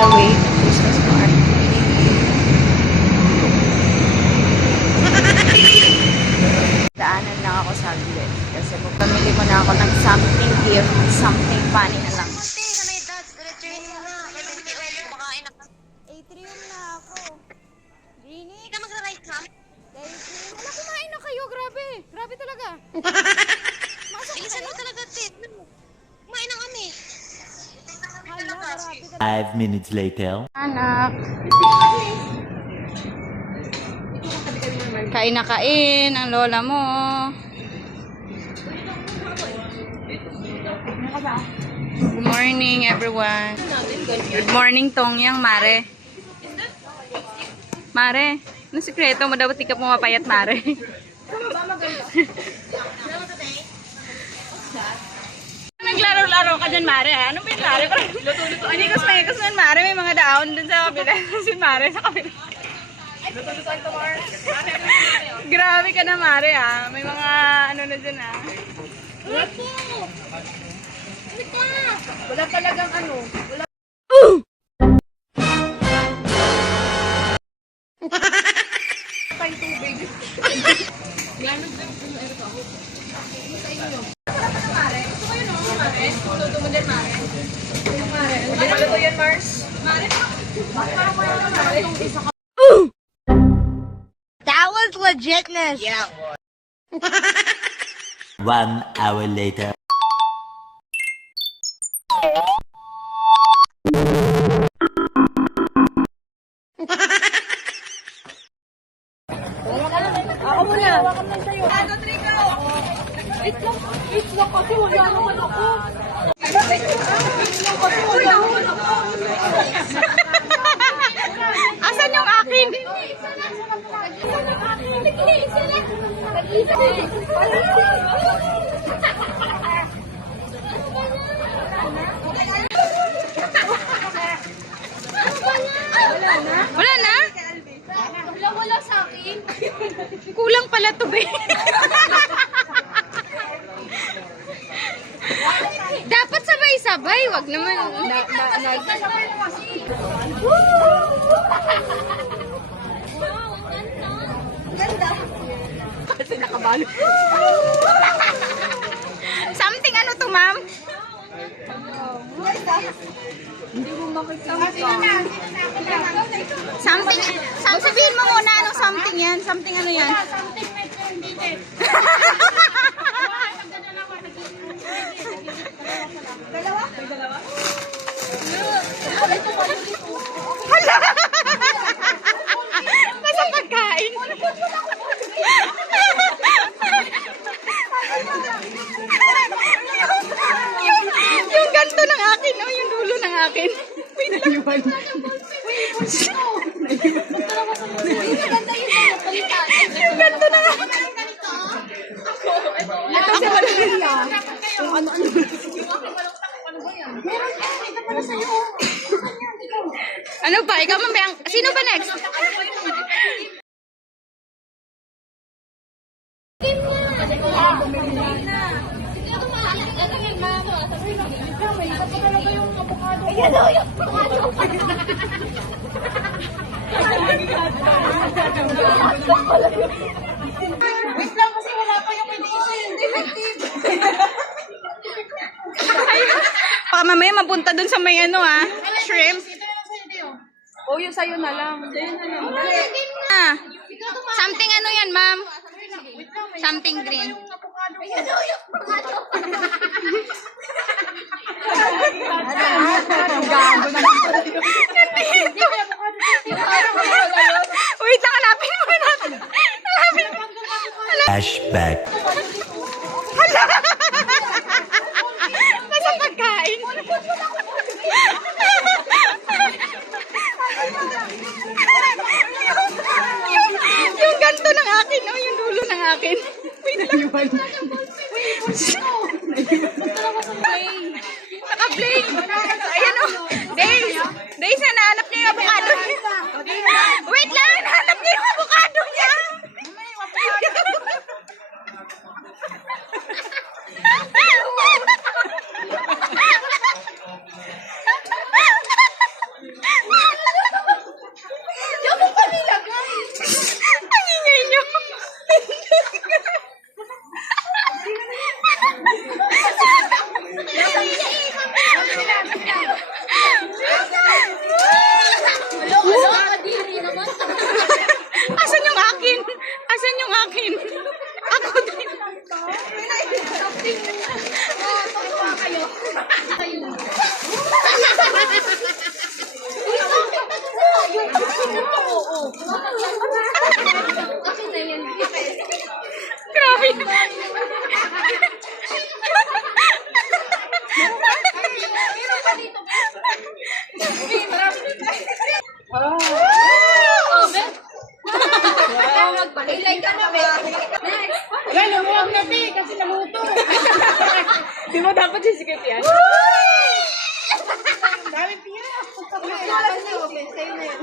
the way to Christmas market. Daanan lang ako saglit kasi pamili ko na ako ng something gift, something funny na lang. Atrium na ako. Rini? Hindi ka magra-right na? Atrium. Wala, kumain na kayo. Grabe. Grabe talaga. Bilisan mo talaga, Ted. Kumain na kami. Hala, grabe talaga. 5 minutes later. Anak. Kain na kain ang lola mo. Good morning, everyone. Good morning, Tongyang, Mare. Mare, anong sikreto mo? Dapat di ka pumapayat, Mare. Naglaro-laro ka dyan, Mare, ha? Anong ba Mare? Inikos na yan, Mare. May mga daon dun sa kabila. Si Mare sa kabila. Grabe ka na, Mare, ha? May mga ano na dyan, ha? Wala talagang ano. Wala. Pain tubig. Yan ang ako. Sa inyo. Mare. Gusto ko yun, no? Mare. Luto mo din, Mare. Mare. Ano ba yan, Mars? Mare. Parang wala na, Mare. Itong isa ka. That was legitness. Yeah. 1 hour later. Ako muna. Hawakan mo sa'yo. Ano, Trico? Wait lang kasi wala naman ako. Wait lang kasi wala naman ako. Asan yung akin? Wala na? Wala sa akin. Kulang pala to, be. Dapat sabay-sabay, wag naman. Kasi nakabalo. Something ano to, ma'am? Something, sabihin mo muna anong something yan? Something ano yan? Something with candidate. Dalawa? Hala! Nasa pagkain. yung ganto ng akin, oh, yung dulo ng akin. Yung ganto ng akin. Ito si Valeria. Ano pa? Ikaw mamayang... Sino ba next? Wait lang kasi wala pa yung edition. Defective. Baka mamaya mapunta dun sa may ano, ah. Shrimp. O yung sa'yo na lang. Sa'yo na lang. Ah. Something ano yan, ma'am? Something green. Wait lang, hanapin mo natin. Hanapin mo. Flashback. Hala! Nasa pagkain. yung ganto ng akin, oh, yung dulo ng akin. Wait lang. Naka-play. Ayan, oh. Days. Days, nahanap niya yung avocado niya. Wait lang, nahanap niya yung avocado niya. Mag-secret yan. Dami pira. Sa'yo na yun.